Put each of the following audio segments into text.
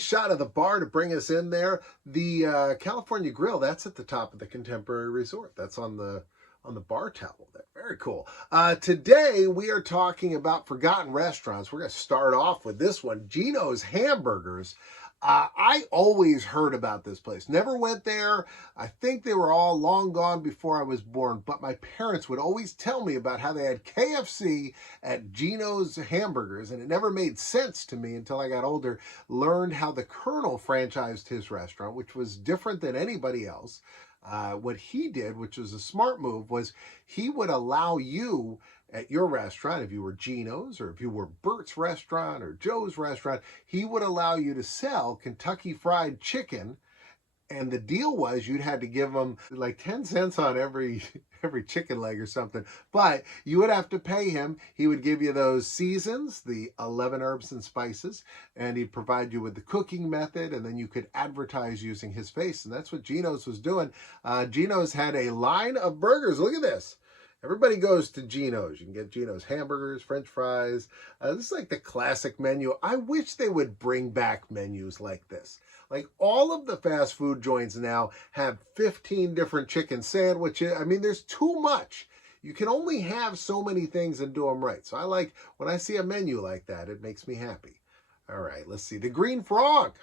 nice shot of the bar to bring us in there. The California Grill, that's at the top of the Contemporary Resort. That's on the bar towel there. Very cool. Today we are talking about forgotten restaurants. We're going to start off with this one, Gino's Hamburgers. I always heard about this place. Never went there. I think they were all long gone before I was born, but my parents would always tell me about how they had KFC at Gino's Hamburgers, and it never made sense to me until I got older, learned how the Colonel franchised his restaurant, which was different than anybody else. What he did, which was a smart move, was he would allow you at your restaurant, if you were Gino's or if you were Bert's restaurant or Joe's restaurant, he would allow you to sell Kentucky Fried Chicken. And the deal was you'd had to give him like 10 cents on every chicken leg or something. But you would have to pay him. He would give you those seasons, the 11 herbs and spices, and he'd provide you with the cooking method, and then you could advertise using his face. And that's what Gino's was doing. Gino's had a line of burgers. Look at this. Everybody goes to Gino's. You can get Gino's hamburgers, French fries. This is like the classic menu. I wish they would bring back menus like this. Like all of the fast food joints now have 15 different chicken sandwiches. I mean, there's too much. You can only have so many things and do them right. So I like when I see a menu like that, it makes me happy. All right, let's see. The Green Frog.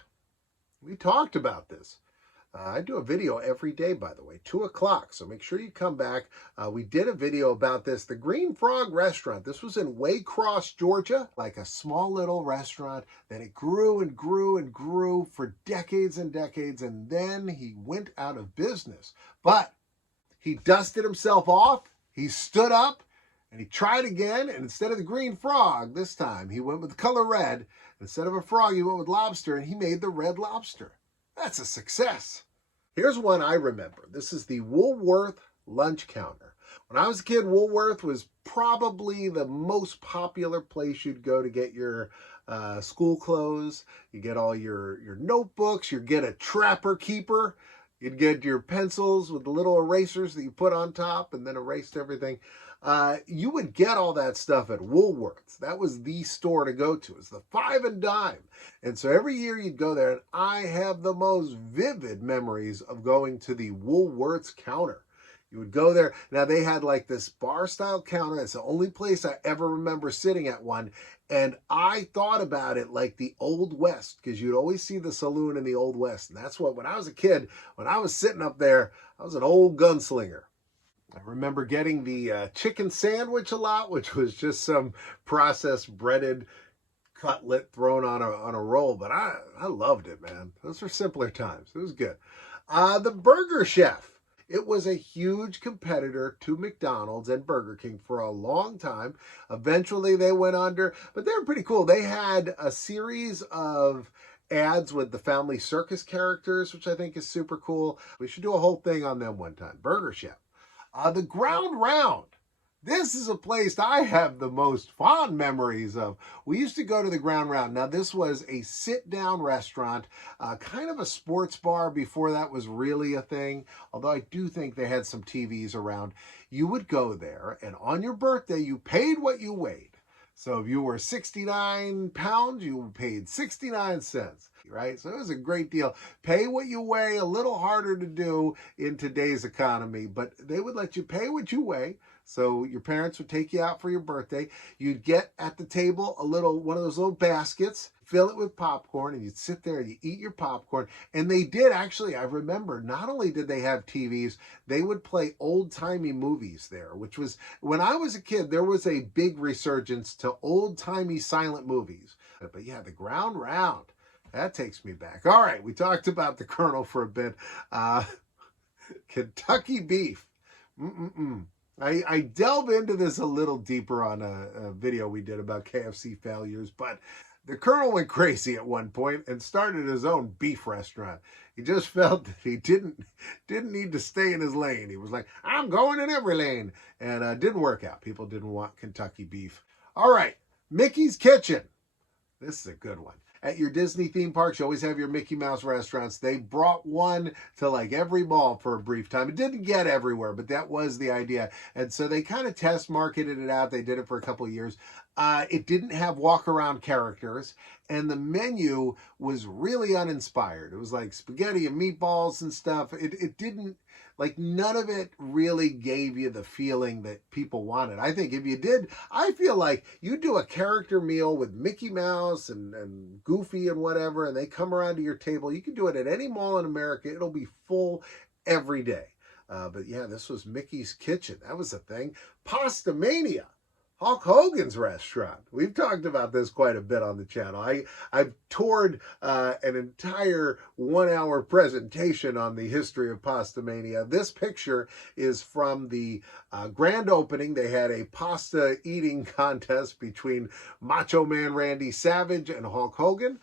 We talked about this. I do a video every day, by the way, 2 o'clock. So make sure you come back. We did a video about this. The Green Frog Restaurant. This was in Waycross, Georgia, like a small little restaurant. Then it grew and grew and grew for decades and decades. And then he went out of business. But he dusted himself off. He stood up and he tried again. And instead of the Green Frog, this time he went with the color red. Instead of a frog, he went with lobster, and he made the Red Lobster. That's a success. Here's one I remember. This is the Woolworth lunch counter. When I was a kid, Woolworth was probably the most popular place you'd go to get your school clothes. You get all your notebooks. You get a Trapper Keeper. You'd get your pencils with the little erasers that you put on top and then erased everything. You would get all that stuff at Woolworths. That was the store to go to. It's the 5 and dime. And so every year you'd go there, and I have the most vivid memories of going to the Woolworths counter. You would go there. Now, they had like this bar-style counter. It's the only place I ever remember sitting at one. And I thought about it like the Old West, because you'd always see the saloon in the Old West. And that's what, when I was a kid, when I was sitting up there, I was an old gunslinger. I remember getting the chicken sandwich a lot, which was just some processed breaded cutlet thrown on a roll. But I loved it, man. Those were simpler times. It was good. The Burger Chef. It was a huge competitor to McDonald's and Burger King for a long time. Eventually, they went under, but they were pretty cool. They had a series of ads with the Family Circus characters, which I think is super cool. We should do a whole thing on them one time. Burger Chef. The Ground Round. This is a place I have the most fond memories of. We used to go to the Ground Round. Now, this was a sit-down restaurant, kind of a sports bar before that was really a thing, although I do think they had some TVs around. You would go there, and on your birthday, you paid what you weighed. So if you were 69 pounds, you paid 69 cents. Right? So it was a great deal. Pay what you weigh, a little harder to do in today's economy, but they would let you pay what you weigh. So your parents would take you out for your birthday. You'd get at the table one of those little baskets, fill it with popcorn, and you'd sit there and you eat your popcorn. And they did actually, I remember, not only did they have TVs, they would play old-timey movies there, which was, when I was a kid, there was a big resurgence to old-timey silent movies. But yeah, the Ground Round. That takes me back. All right, we talked about the Colonel for a bit. Kentucky beef. I delve into this a little deeper on a video we did about KFC failures, but the Colonel went crazy at one point and started his own beef restaurant. He just felt that he didn't need to stay in his lane. He was like, I'm going in every lane. And it didn't work out. People didn't want Kentucky beef. All right, Mickey's Kitchen. This is a good one. At your Disney theme parks, you always have your Mickey Mouse restaurants. They brought one to like every mall for a brief time. It didn't get everywhere, but that was the idea. And so they kind of test marketed it out. They did it for a couple of years. It didn't have walk-around characters, and the menu was really uninspired. It was like spaghetti and meatballs and stuff. It didn't, like, none of it really gave you the feeling that people wanted. I think if you did, I feel like you do a character meal with Mickey Mouse and Goofy and whatever, and they come around to your table. You can do it at any mall in America. It'll be full every day. But yeah, this was Mickey's Kitchen. That was a thing. Pasta Mania. Hulk Hogan's restaurant. We've talked about this quite a bit on the channel. I've toured an entire 1-hour presentation on the history of Pasta Mania. This picture is from the grand opening. They had a pasta eating contest between Macho Man Randy Savage and Hulk Hogan.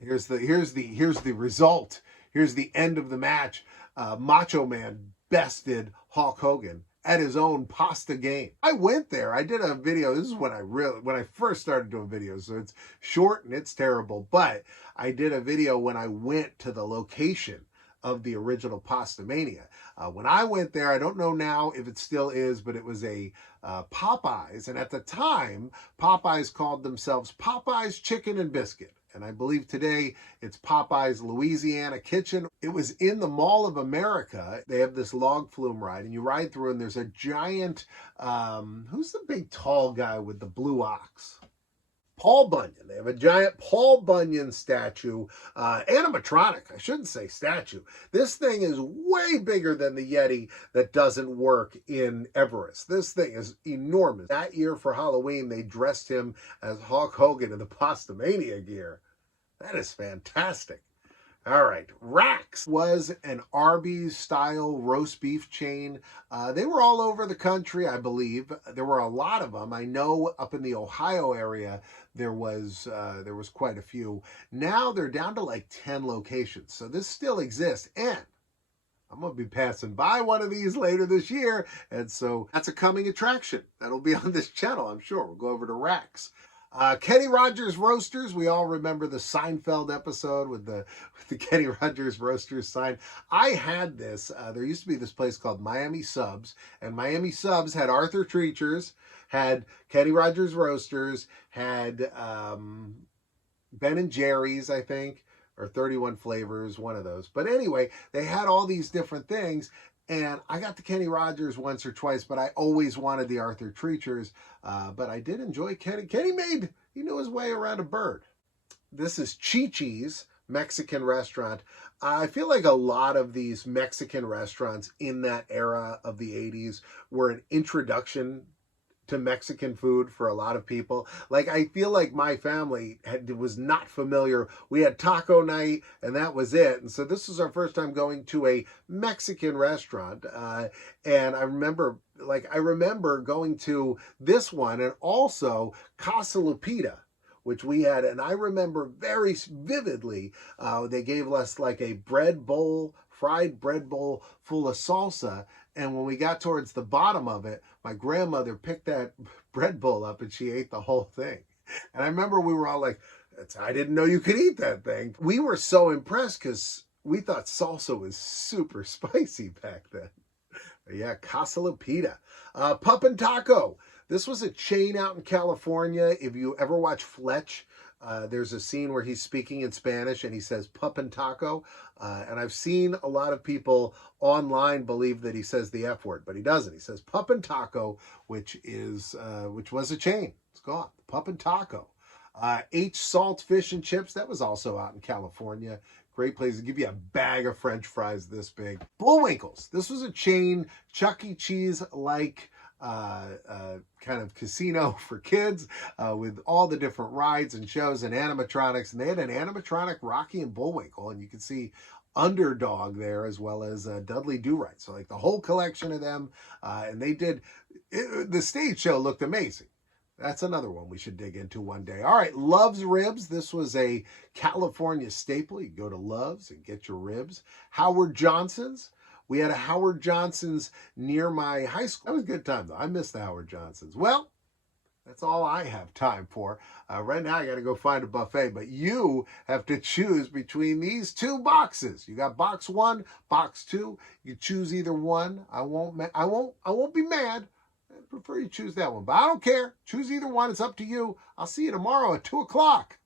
Here's the result. Here's the end of the match. Macho Man bested Hulk Hogan at his own pasta game. I went there. I did a video. This is when I first started doing videos, so it's short and it's terrible. But I did a video when I went to the location of the original Pasta Mania. When I went there, I don't know now if it still is, but it was a Popeyes, and at the time, Popeyes called themselves Popeyes Chicken and Biscuit. And I believe today it's Popeye's Louisiana Kitchen. It was in the Mall of America. They have this log flume ride, and you ride through, and there's a giant, who's the big tall guy with the blue ox? Paul Bunyan. They have a giant Paul Bunyan statue, animatronic, I shouldn't say statue. This thing is way bigger than the Yeti that doesn't work in Everest. This thing is enormous. That year for Halloween, they dressed him as Hulk Hogan in the Pasta Mania gear. That is fantastic. All right, Rax was an Arby's-style roast beef chain. They were all over the country, I believe. There were a lot of them. I know up in the Ohio area, there was quite a few. Now they're down to like 10 locations, so this still exists. And I'm going to be passing by one of these later this year, and so that's a coming attraction. That'll be on this channel, I'm sure. We'll go over to Rax. Kenny Rogers Roasters. We all remember the Seinfeld episode with the Kenny Rogers Roasters sign. I had this. There used to be this place called Miami Subs, and Miami Subs had Arthur Treachers, had Kenny Rogers Roasters, had Ben and Jerry's, I think, or 31 Flavors, one of those. But anyway, they had all these different things. And I got the Kenny Rogers once or twice, but I always wanted the Arthur Treachers. But I did enjoy Kenny. He knew his way around a bird. This is Chi-Chi's Mexican restaurant. I feel like a lot of these Mexican restaurants in that era of the 80s were an introduction to Mexican food for a lot of people. Like, I feel like my family was not familiar. We had taco night and that was it. And so this was our first time going to a Mexican restaurant. And I remember going to this one and also Casa Lupita, which we had. And I remember very vividly, they gave us like a fried bread bowl full of salsa. And when we got towards the bottom of it, my grandmother picked that bread bowl up and she ate the whole thing. And I remember we were all like, I didn't know you could eat that thing. We were so impressed because we thought salsa was super spicy back then. But yeah, Casa Lupita. Pup and Taco. This was a chain out in California. If you ever watch Fletch, there's a scene where he's speaking in Spanish and he says pup and taco. And I've seen a lot of people online believe that he says the F word, but he doesn't. He says pup and taco, which was a chain. It's gone. Pup and Taco. H Salt Fish and Chips. That was also out in California. Great place to give you a bag of French fries this big. Bullwinkles. This was a chain, Chuck E. Cheese-like kind of casino for kids with all the different rides and shows and animatronics. And they had an animatronic Rocky and Bullwinkle, and you can see Underdog there as well as Dudley Do-Right. So like the whole collection of them. And they did, the stage show looked amazing. That's another one we should dig into one day. All right, Love's Ribs. This was a California staple. You go to Love's and get your ribs. Howard Johnson's. We had a Howard Johnson's near my high school. That was a good time, though. I miss the Howard Johnson's. Well, that's all I have time for. Right now, I got to go find a buffet, but you have to choose between these two boxes. You got box 1, box 2. You choose either one. I won't be mad. prefer you choose that one, but I don't care. Choose either one. It's up to you. I'll see you tomorrow at 2 o'clock.